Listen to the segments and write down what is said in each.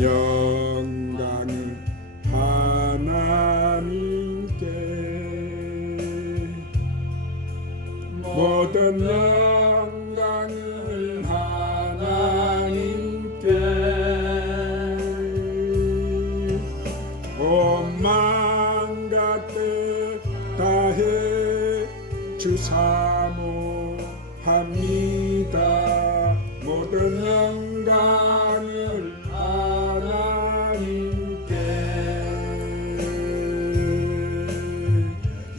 영광을 하나님께 모든 영광을 하나님께 온 만가 뜻 다해 주 사모합니다. 모든 영광을 하나님께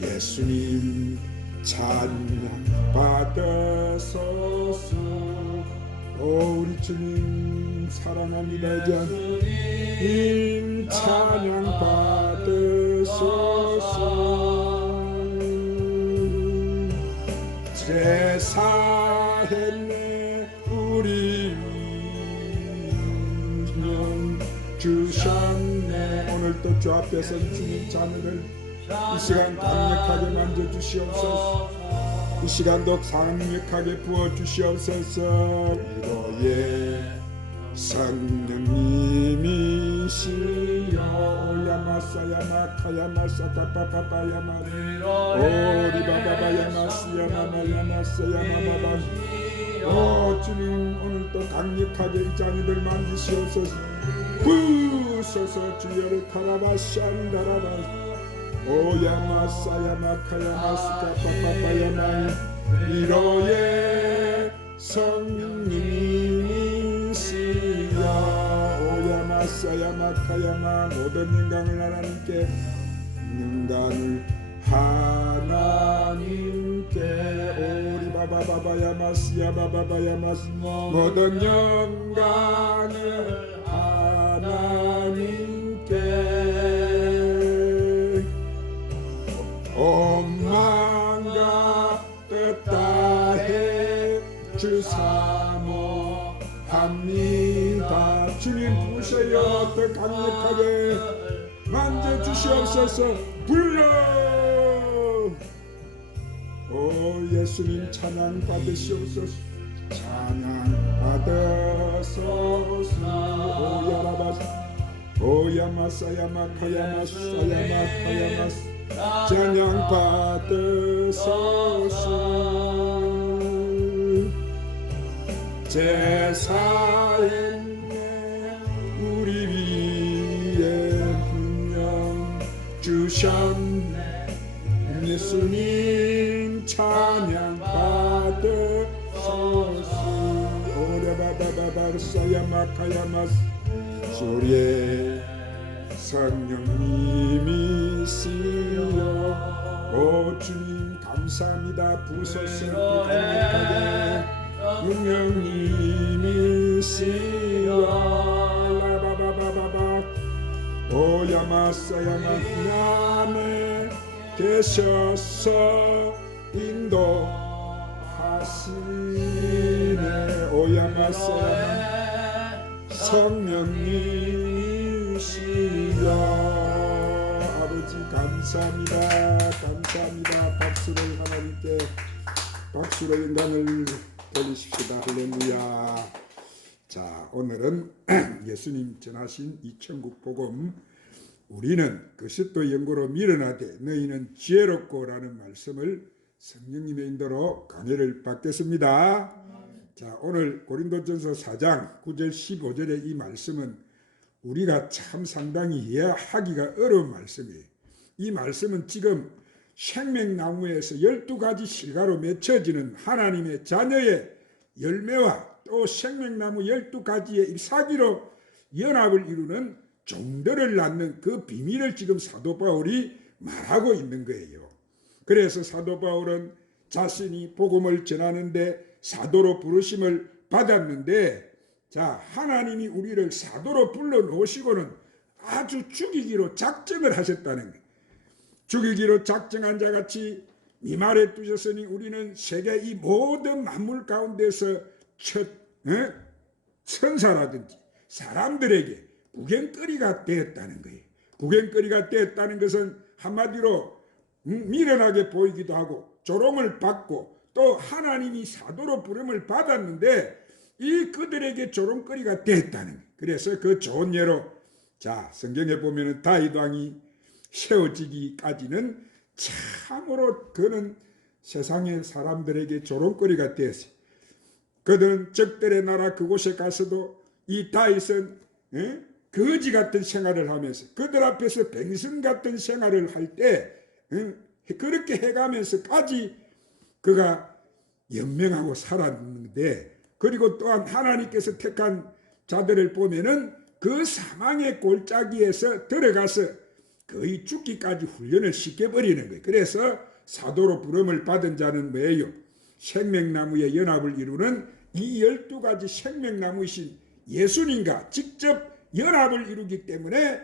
예수님 찬양 받으소서. 오 우리 주님 사랑합니다. 예수님 찬양 받으소서. 제사했네 우리 영 주셨네. 오늘도 주 앞에서 주님 자녀를 이 시간 강력하게 만져주시옵소서. 이 시간도 강력하게 부어주시옵소서. 이로의 성령님이시여 야마사야마카야마사카파파파야마 오리바바바야마스야마마야마스야마바바. 오 주님 오늘도 강력하게 이 자녀들 만지시옵소서. 부소서 주여를 타라바샨다라바 오야마사야마카야마스카파파파야마 이로의 성령님이시여 오야마사야마카야마 모든 영광을 하나님께 영광을 하나님께 오리바바바바야마스야바바바야마스 모든 영광을 하나님께 온망과 뜻 다해 주 사모합니다. 주님 부으셔요. 더 강력하게 만져주시옵소서. 불러 오 예수님 찬양 받으시옵소서. 찬양 받으소서. 오야라바스 오야마사야마카야마사야마카야마스 찬양 받으소서. 제사했네 우리 위에 분명 주셨네. 예수님 찬양 받으소서. 오레바바바바사야마카야마스 소리에 성령님이시여 오 주님 감사합니다. 부소서 강력하게 성령님이시여 라바바바바바 오야마사야마 안에 계셔서 인도하시네. 오야마사야마 성령님이시여 아버지 감사합니다. 감사합니다. 박수를 하나님께 박수로 영광을 돌리십시다. 할렐루야. 자 오늘은 예수님 전하신 이 천국 복음 우리는 그리스도 연고로 밀어나되 너희는 지혜롭고 라는 말씀을 성령님의 인도로 강해를 받겠습니다. 자 오늘 고린도전서 4장 9절 15절의 이 말씀은 우리가 참 상당히 이해하기가 어려운 말씀이에요. 이 말씀은 지금 생명나무에서 12가지 실과로 맺혀지는 하나님의 자녀의 열매와 또 생명나무 12가지의 잎사귀로 연합을 이루는 종들을 낳는 그 비밀을 지금 사도 바울이 말하고 있는 거예요. 그래서 사도 바울은 자신이 복음을 전하는데 사도로 부르심을 받았는데 자 하나님이 우리를 사도로 불러놓으시고는 아주 죽이기로 작정을 하셨다는 거예요. 죽이기로 작정한 자같이 이 말에 두셨으니 우리는 세계 이 모든 만물 가운데서 첫 천사라든지 사람들에게 구경거리가 되었다는 거예요. 구경거리가 되었다는 것은 한마디로 미련하게 보이기도 하고 조롱을 받고 또 하나님이 사도로 부름을 받았는데 이 그들에게 조롱거리가 되었다는 거예요. 그래서 그 좋은 예로 자 성경에 보면은 다윗 왕이 세워지기까지는 참으로 그는 세상의 사람들에게 조롱거리가 되었어요. 그들은 적들의 나라 그곳에 가서도 이 다윗은 거지 같은 생활을 하면서 그들 앞에서 뱅선 같은 생활을 할 때 그렇게 해가면서까지 그가 연명하고 살았는데, 그리고 또한 하나님께서 택한 자들을 보면은 그 사망의 골짜기에서 들어가서 거의 죽기까지 훈련을 시켜버리는 거예요. 그래서 사도로 부름을 받은 자는 뭐예요? 생명나무의 연합을 이루는 이 12가지 생명나무이신 예수님과 직접 연합을 이루기 때문에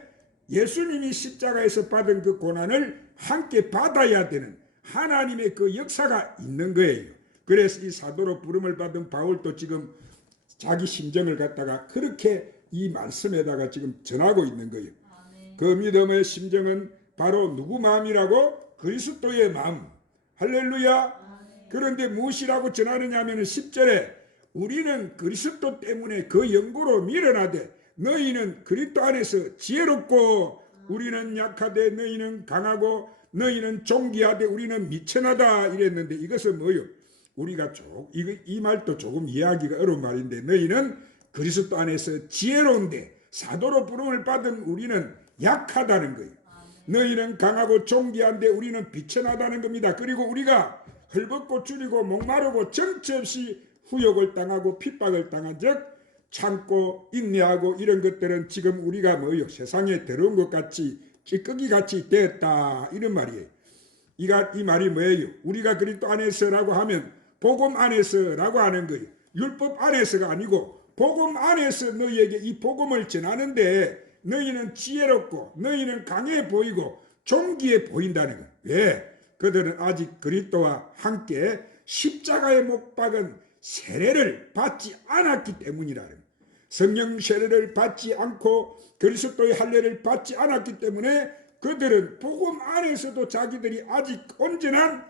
예수님이 십자가에서 받은 그 고난을 함께 받아야 되는 하나님의 그 역사가 있는 거예요. 그래서 이 사도로 부름을 받은 바울도 지금 자기 심정을 갖다가 그렇게 이 말씀에다가 지금 전하고 있는 거예요. 그 믿음의 심정은 바로 누구 마음이라고? 그리스도의 마음. 할렐루야. 그런데 무엇이라고 전하느냐 하면 10절에 우리는 그리스도 때문에 그 영고로 밀어나되 너희는 그리스도 안에서 지혜롭고 우리는 약하되 너희는 강하고 너희는 존귀하되 우리는 미천하다 이랬는데, 이것은 뭐요? 우리가 이 말도 조금 이해하기가 어려운 말인데, 너희는 그리스도 안에서 지혜로운데 사도로 부름을 받은 우리는 약하다는 거예요. 너희는 강하고 존귀한데 우리는 비천하다는 겁니다. 그리고 우리가 헐벗고 줄이고 목마르고 정처 없이 후욕을 당하고 핍박을 당한 적 참고 인내하고 이런 것들은 지금 우리가 뭐요? 세상에 더러운 것 같이 찌꺼기 같이 되었다 이런 말이에요. 이 말이 뭐예요? 우리가 그리스도 안에서라고 하면 복음 안에서라고 하는 거예요. 율법 안에서가 아니고 복음 안에서 너희에게 이 복음을 전하는데 너희는 지혜롭고 너희는 강해 보이고 존귀해 보인다는 거예요. 왜? 그들은 아직 그리스도와 함께 십자가에 못 박은 세례를 받지 않았기 때문이라는 거예요. 성령 세례를 받지 않고 그리스도의 할례를 받지 않았기 때문에 그들은 복음 안에서도 자기들이 아직 온전한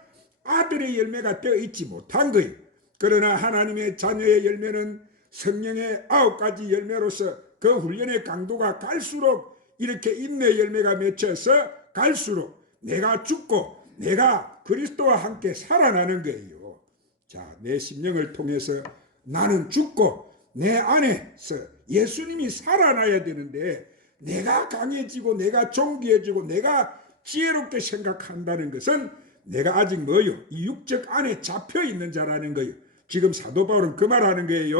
아들의 열매가 되어 있지 못한 거예요. 그러나 하나님의 자녀의 열매는 성령의 9가지 열매로서 그 훈련의 강도가 갈수록 이렇게 인내 열매가 맺혀서 갈수록 내가 죽고 내가 그리스도와 함께 살아나는 거예요. 자, 내 심령을 통해서 나는 죽고 내 안에서 예수님이 살아나야 되는데 내가 강해지고 내가 존귀해지고 내가 지혜롭게 생각한다는 것은 내가 아직 뭐요? 이 육적 안에 잡혀 있는 자라는 거예요. 지금 사도 바울은 그 말하는 거예요.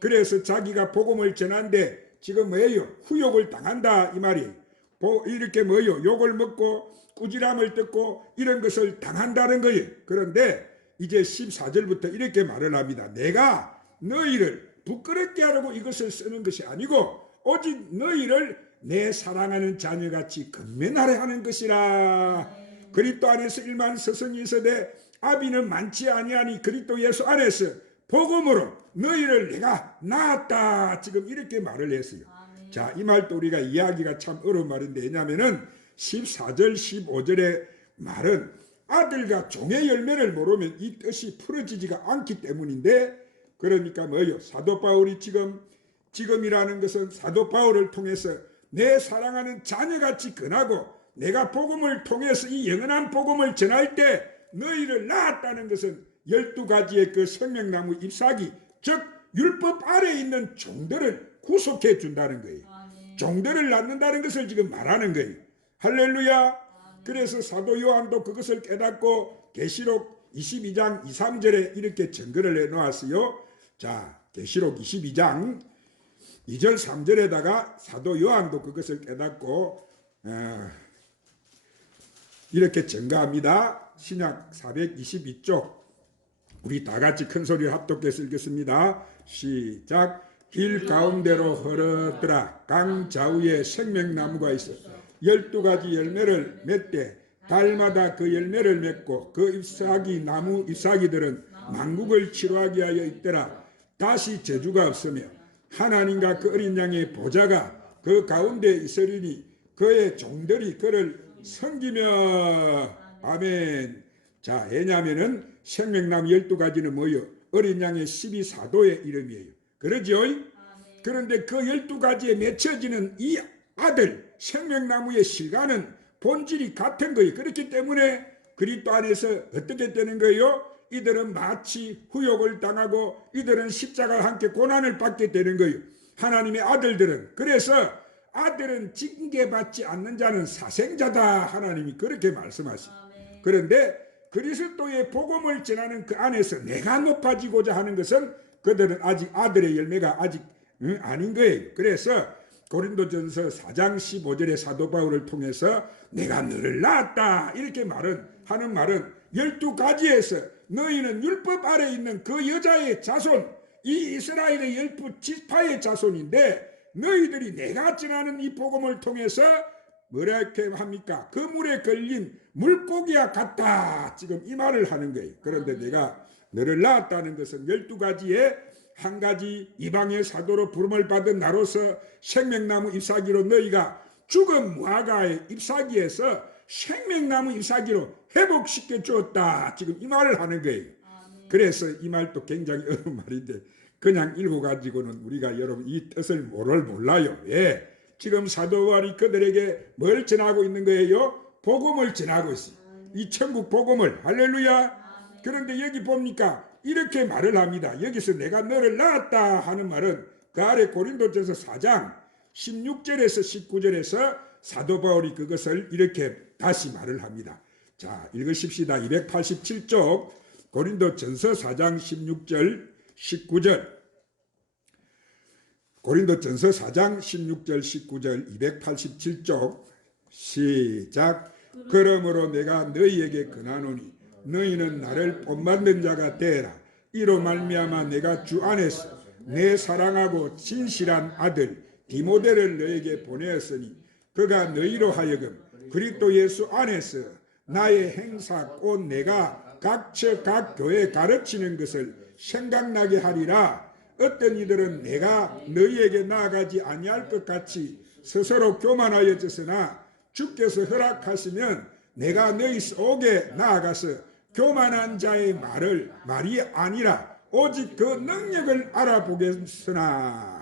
그래서 자기가 복음을 전한데 지금 뭐예요? 후욕을 당한다 이 말이에요. 이렇게 뭐예요? 욕을 먹고 꾸지람을 듣고 이런 것을 당한다는 거예요. 그런데 이제 14절부터 이렇게 말을 합니다. 내가 너희를 부끄럽게 하려고 이것을 쓰는 것이 아니고 오직 너희를 내 사랑하는 자녀같이 건면하려 하는 것이라. 그리스도 안에서 일만 서성이 있으되 아비는 많지 아니하니 그리스도 예수 안에서 복음으로 너희를 내가 낳았다. 지금 이렇게 말을 했어요. 자, 이 말도 우리가 이해하기가 참 어려운 말인데, 왜냐하면은 14절 15절의 말은 아들과 종의 열매를 모르면 이 뜻이 풀어지지가 않기 때문인데, 그러니까 뭐예요? 사도 바울이 지금이라는 것은 사도 바울을 통해서 내 사랑하는 자녀같이 권하고 내가 복음을 통해서 이 영원한 복음을 전할 때 너희를 낳았다는 것은 12가지의 그 생명나무 잎사귀, 즉 율법 아래에 있는 종들을 구속해 준다는 거예요. 종들을 낳는다는 것을 지금 말하는 거예요. 할렐루야. 그래서 사도 요한도 그것을 깨닫고 계시록 22장 2, 3절에 이렇게 증거를 해놓았어요. 자, 계시록 22장 2절 3절에다가 사도 요한도 그것을 깨닫고 이렇게 증거합니다. 신약 422쪽 우리 다같이 큰소리로 합독해서 읽겠습니다. 시작. 길 가운데로 흐르더라. 강 좌우에 생명나무가 있어 12가지 열매를 맺되 달마다 그 열매를 맺고 그 나무 잎사귀들은 만국을 치료하게 하여 있더라. 다시 저주가 없으며 하나님과 그 어린 양의 보좌가 그 가운데 있으리니 그의 종들이 그를 섬기며. 아멘. 자, 왜냐하면은 생명나무 12가지는 뭐요? 어린 양의 12사도의 이름이에요. 그러죠? 그런데 그 12가지에 맺혀지는 이 아들 생명나무의 실과는 본질이 같은 거예요. 그렇기 때문에 그리스도 안에서 어떻게 되는 거예요? 이들은 마치 후욕을 당하고 이들은 십자가와 함께 고난을 받게 되는 거예요. 하나님의 아들들은. 그래서 아들은 징계받지 않는 자는 사생자다, 하나님이 그렇게 말씀하십니다. 그런데 그리스도의 복음을 전하는 그 안에서 내가 높아지고자 하는 것은 그들은 아직 아들의 열매가 아직 아닌 거예요. 그래서 고린도전서 4장 15절의 사도 바울을 통해서 내가 너를 낳았다 이렇게 하는 말은 12가지에서 너희는 율법 아래 있는 그 여자의 자손, 이 이스라엘의 12지파의 자손인데 너희들이 내가 전하는 이 복음을 통해서 뭐라 이렇게 합니까? 그 물에 걸린 물고기와 같다, 지금 이 말을 하는 거예요. 그런데 내가 너를 낳았다는 것은 12가지의 한 가지 이방의 사도로 부름을 받은 나로서 생명나무 잎사귀로 너희가 죽은 무화과의 잎사귀에서 생명나무 잎사귀로 회복시켜 주었다, 지금 이 말을 하는 거예요. 그래서 이 말도 굉장히 어려운 말인데 그냥 읽어가지고는 우리가 여러분 이 뜻을 몰라요. 왜? 지금 사도 바울이 그들에게 뭘 전하고 있는 거예요? 복음을 전하고 있어요. 이 천국 복음을. 할렐루야. 그런데 여기 봅니까? 이렇게 말을 합니다. 여기서 내가 너를 낳았다 하는 말은 그 아래 고린도전서 4장 16절에서 19절에서 사도 바울이 그것을 이렇게 다시 말을 합니다. 자, 읽으십시다. 287쪽 고린도전서 4장 16절 19절. 고린도전서 4장 16절 19절 287쪽 시작. 그러므로 내가 너희에게 권하노니 너희는 나를 본받는 자가 되라. 이로 말미암아 내가 주 안에서 내 사랑하고 진실한 아들 디모데를 너에게 보내었으니 그가 너희로 하여금 그리스도 예수 안에서 나의 행사 곧 내가 각처 각 교회 가르치는 것을 생각나게 하리라. 어떤 이들은 내가 너희에게 나아가지 아니할 것 같이 스스로 교만하여졌으나 주께서 허락하시면 내가 너희 속에 나아가서 교만한 자의 말이 아니라 오직 그 능력을 알아보겠으나.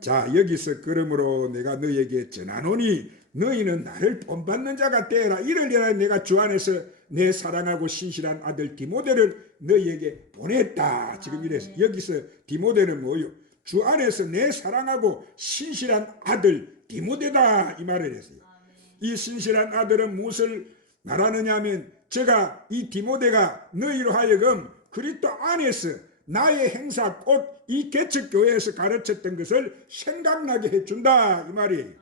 자, 여기서 그러므로 내가 너희에게 전하노니 너희는 나를 본받는 자가 되라. 이러려니 내가 주 안에서 내 사랑하고 신실한 아들 디모데를 너희에게 보냈다. 지금 이래서 여기서 디모데는 뭐요? 주 안에서 내 사랑하고 신실한 아들 디모데다, 이 말을 했어요. 이 신실한 아들은 무엇을 말하느냐 하면 제가 이 디모데가 너희로 하여금 그리스도 안에서 나의 행사 곧 이 개척교회에서 가르쳤던 것을 생각나게 해준다, 이 말이에요.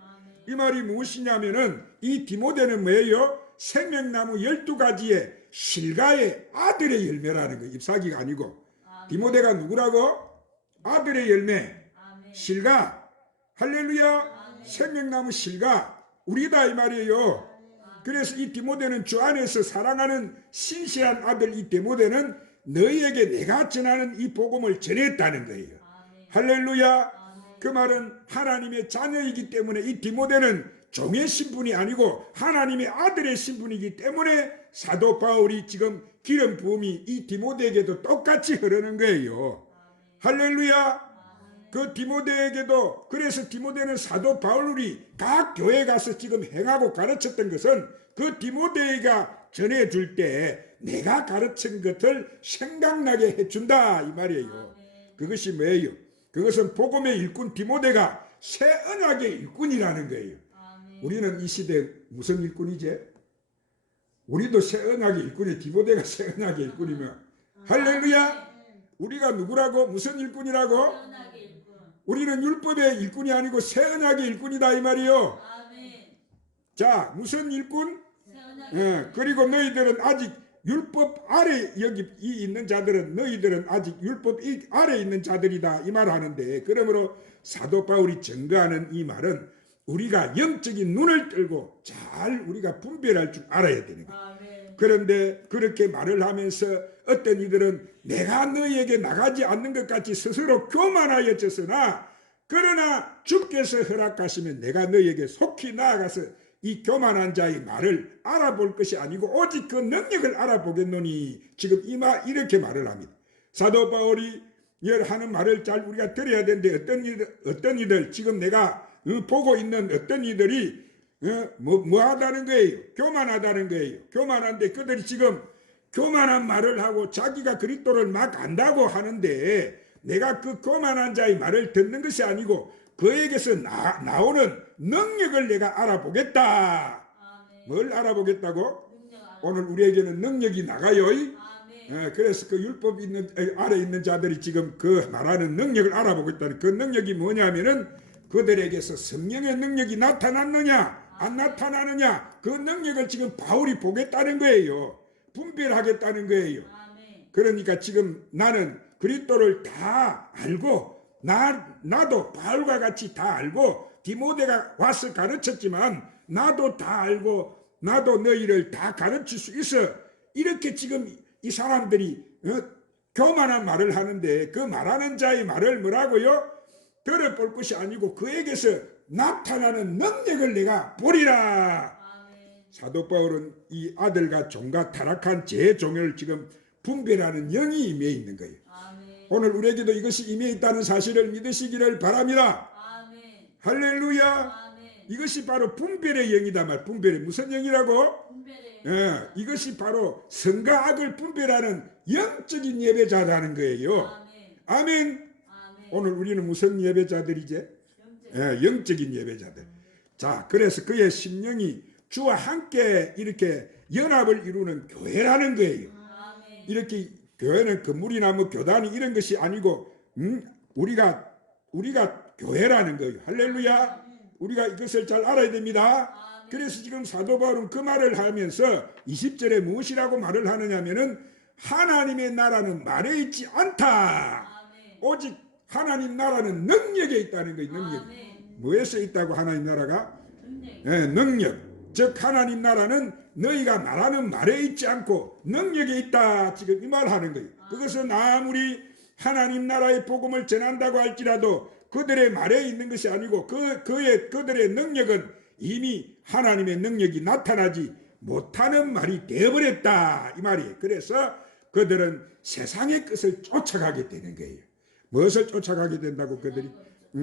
이 말이 무엇이냐면은 이 디모데는 뭐예요? 생명나무 12가지의 실과의 아들의 열매라는 거예요. 잎사귀가 아니고. 디모데가 누구라고? 아들의 열매, 실과. 할렐루야. 생명나무 실과 우리다, 이 말이에요. 그래서 이 디모데는 주 안에서 사랑하는 신실한 아들 이 디모데는 너희에게 내가 전하는 이 복음을 전했다는 거예요. 할렐루야. 그 말은 하나님의 자녀이기 때문에 이 디모데는 종의 신분이 아니고 하나님의 아들의 신분이기 때문에 사도 바울이 지금 기름 부음이 이 디모데에게도 똑같이 흐르는 거예요. 할렐루야. 그 디모데에게도, 그래서 디모데는 사도 바울이 각 교회에 가서 지금 행하고 가르쳤던 것은 그 디모데가 전해줄 때 내가 가르친 것을 생각나게 해준다, 이 말이에요. 그것이 뭐예요? 그것은 복음의 일꾼 디모데가 새 언약의 일꾼이라는 거예요. 우리는 이 시대에 무슨 일꾼이지? 우리도 새 언약의 일꾼이, 디모데가 새 언약의 일꾼이면 할렐루야. 우리가 누구라고? 무슨 일꾼이라고? 우리는 율법의 일꾼이 아니고 새 언약의 일꾼이다, 이 말이요. 자, 무슨 일꾼? 그리고 너희들은 아직 율법 아래 여기 있는 자들은 너희들은 아직 율법 아래 있는 자들이다, 이 말을 하는데, 그러므로 사도 바울이 증거하는 이 말은 우리가 영적인 눈을 들고 잘 우리가 분별할 줄 알아야 되는 거예요. 그런데 그렇게 말을 하면서 어떤 이들은 내가 너희에게 나가지 않는 것 같이 스스로 교만하여졌으나 그러나 주께서 허락하시면 내가 너희에게 속히 나아가서 이 교만한 자의 말을 알아볼 것이 아니고 오직 그 능력을 알아보겠노니. 지금 이렇게 말을 합니다. 사도 바울이 하는 말을 잘 우리가 들어야 되는데 어떤 이들 지금 내가 보고 있는 어떤 이들이 뭐 하다는 거예요. 교만하다는 거예요. 교만한데 그들이 지금 교만한 말을 하고 자기가 그리스도를 막 안다고 하는데 내가 그 교만한 자의 말을 듣는 것이 아니고 그에게서 나오는 능력을 내가 알아보겠다. 뭘 알아보겠다고? 오늘 우리에게는 능력이 나가요. 그래서 그 율법 아래 있는 자들이 지금 그 말하는 능력을 알아보겠다는 그 능력이 뭐냐면은 그들에게서 성령의 능력이 나타났느냐 안 나타나느냐 그 능력을 지금 바울이 보겠다는 거예요. 분별하겠다는 거예요. 그러니까 지금 나는 그리스도를 다 알고 나도 바울과 같이 다 알고 디모데가 와서 가르쳤지만 나도 다 알고 나도 너희를 다 가르칠 수 있어. 이렇게 지금 이 사람들이 교만한 말을 하는데 그 말하는 자의 말을 뭐라고요? 들어볼 것이 아니고 그에게서 나타나는 능력을 내가 보리라. 사도 바울은 이 아들과 종과 타락한 제 종을 지금 분별하는 영이 임해 있는 거예요. 오늘 우리에게도 이것이 임해 있다는 사실을 믿으시기를 바랍니다. 할렐루야. 이것이 바로 분별의 영이다 말. 분별의 무슨 영이라고? 이것이 바로 선과 악을 분별하는 영적인 예배자라는 거예요. 아멘. 오늘 우리는 무슨 예배자들이지? 영적인 예배자들. 자, 그래서 그의 심령이 주와 함께 이렇게 연합을 이루는 교회라는 거예요. 이렇게 교회는 건물이나 뭐 교단이 이런 것이 아니고 우리가 교회라는 거예요. 할렐루야. 우리가 이것을 잘 알아야 됩니다. 그래서 지금 사도 바울은 그 말을 하면서 20절에 무엇이라고 말을 하느냐면은 하나님의 나라는 말에 있지 않다. 오직 하나님 나라는 능력에 있다는 거예요. 능력. 뭐에서 있다고 하나님 나라가? 능력. 즉 하나님 나라는 너희가 말하는 말에 있지 않고 능력에 있다. 지금 이 말하는 거예요. 그것은 아무리 하나님 나라의 복음을 전한다고 할지라도 그들의 말에 있는 것이 아니고 그들의 능력은 이미 하나님의 능력이 나타나지 못하는 말이 되어버렸다. 이 말이에요. 그래서 그들은 세상의 것을 쫓아가게 되는 거예요. 무엇을 쫓아가게 된다고 그들이?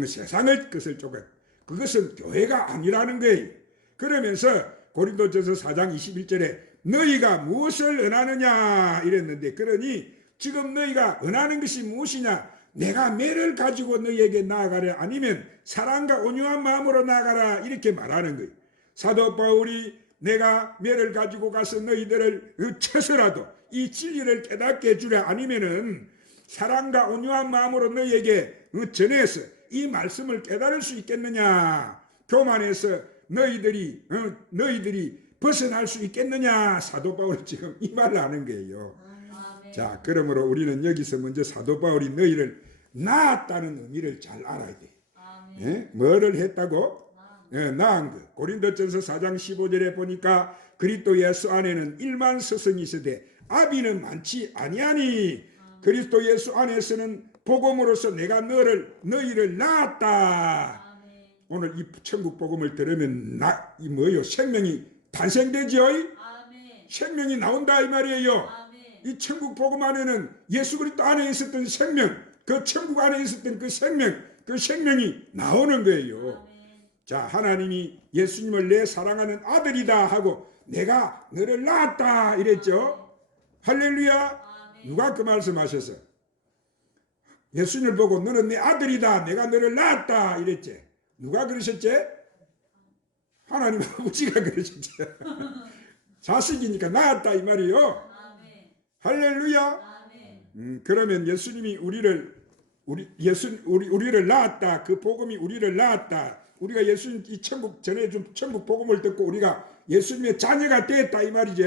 세상의 것을 쫓아. 그것은 교회가 아니라는 거예요. 그러면서 고린도전서 4장 21절에 너희가 무엇을 은하느냐 이랬는데 그러니 지금 너희가 은하는 것이 무엇이냐? 내가 매를 가지고 너희에게 나아가라 아니면 사랑과 온유한 마음으로 나아가라 이렇게 말하는 거예요. 사도 바울이 내가 매를 가지고 가서 너희들을 쳐서라도 이 진리를 깨닫게 해주라 아니면은 사랑과 온유한 마음으로 너희에게 전해서 이 말씀을 깨달을 수 있겠느냐? 교만해서 너희들이 벗어날 수 있겠느냐? 사도 바울이 지금 이 말을 하는 거예요. 자, 그러므로 우리는 여기서 먼저 사도 바울이 너희를 낳았다는 의미를 잘 알아야 돼. 뭐를 했다고? 낳은 것. 고린도전서 4장 15절에 보니까 그리스도 예수 안에는 1만 스승이 있으되 아비는 많지 아니하니 그리스도 예수 안에서는 복음으로서 내가 너희를 낳았다. 오늘 이 천국 복음을 들으면 이 뭐요? 생명이 탄생되죠? 생명이 나온다 이 말이에요. 이 천국 복음 안에는 예수 그리스도 안에 있었던 생명, 그 천국 안에 있었던 그 생명이 나오는 거예요. 자, 하나님이 예수님을 내 사랑하는 아들이다 하고 내가 너를 낳았다 이랬죠. 할렐루야. 누가 그 말씀하셔서 예수님을 보고 너는 내 아들이다 내가 너를 낳았다 이랬지. 누가 그러셨지? 하나님 아버지가 그러셨지. 자식이니까 낳았다 이 말이요. 할렐루야. 그러면 예수님이 우리를 낳았다. 그 복음이 우리를 낳았다. 우리가 예수님 이 천국 전해준 천국 복음을 듣고 우리가 예수님의 자녀가 됐다 이 말이지.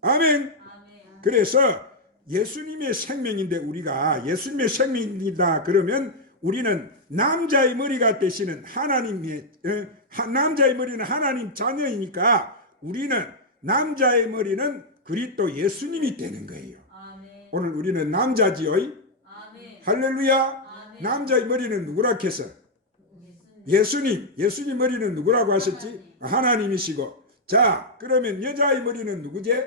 아멘. 그래서 예수님의 생명인데 우리가 예수님의 생명이다 그러면 우리는 남자의 머리가 되시는 남자의 머리는 하나님 자녀이니까 우리는 남자의 머리는 그리스도 예수님이 되는 거예요. 오늘 우리는 남자지요. 할렐루야. 남자의 머리는 누구라 했어? 예수님 머리는 누구라고 하셨지? 하나님이시고. 자, 그러면 여자의 머리는 누구지?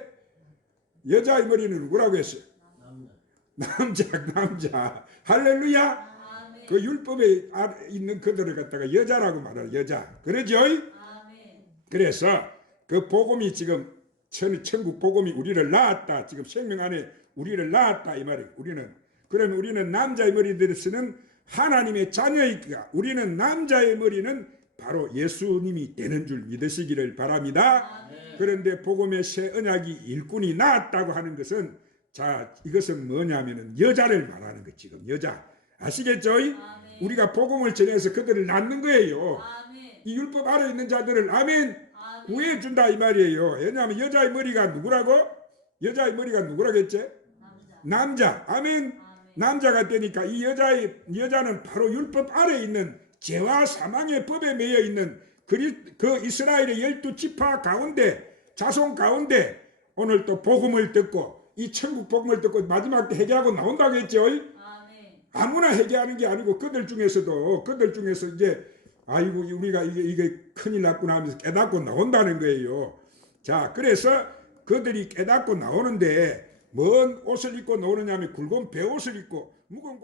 여자의 머리는 누구라고 했어요? 남자. 할렐루야. 아멘. 그 율법에 있는 그들을 갖다가 여자라고 말하는 여자. 그러죠? 아멘. 그래서 그 복음이 지금 천국 복음이 우리를 낳았다. 지금 생명 안에 우리를 낳았다 이 말이에요. 그러면 우리는 남자의 머리들에서는 하나님의 자녀이니까 우리는 남자의 머리는 바로 예수님이 되는 줄 믿으시기를 바랍니다. 아멘. 그런데 복음의 새 언약이 일꾼이 나왔다고 하는 것은 자 이것은 뭐냐면은 여자를 말하는 거 지금 여자 아시겠죠? 아멘. 우리가 복음을 전해서 그들을 낳는 거예요. 아멘. 이 율법 아래 있는 자들을 아멘 아멘. 구해준다 이 말이에요. 왜냐하면 여자의 머리가 누구라고? 여자의 머리가 누구라고 했지? 남자. 아멘. 아멘. 남자가 되니까 이 여자는 바로 율법 아래 있는 죄와 사망의 법에 매여 있는 그 이스라엘의 12지파 가운데 자손 가운데 오늘 또 복음을 듣고 이 천국 복음을 듣고 마지막 때 회개하고 나온다고 했죠. 아멘. 아무나 회개하는 게 아니고 그들 중에서 이제 아이고 우리가 이게 큰일 났구나 하면서 깨닫고 나온다는 거예요. 자 그래서 그들이 깨닫고 나오는데 뭔 옷을 입고 나오느냐 하면 굵은 베옷을 입고 무거운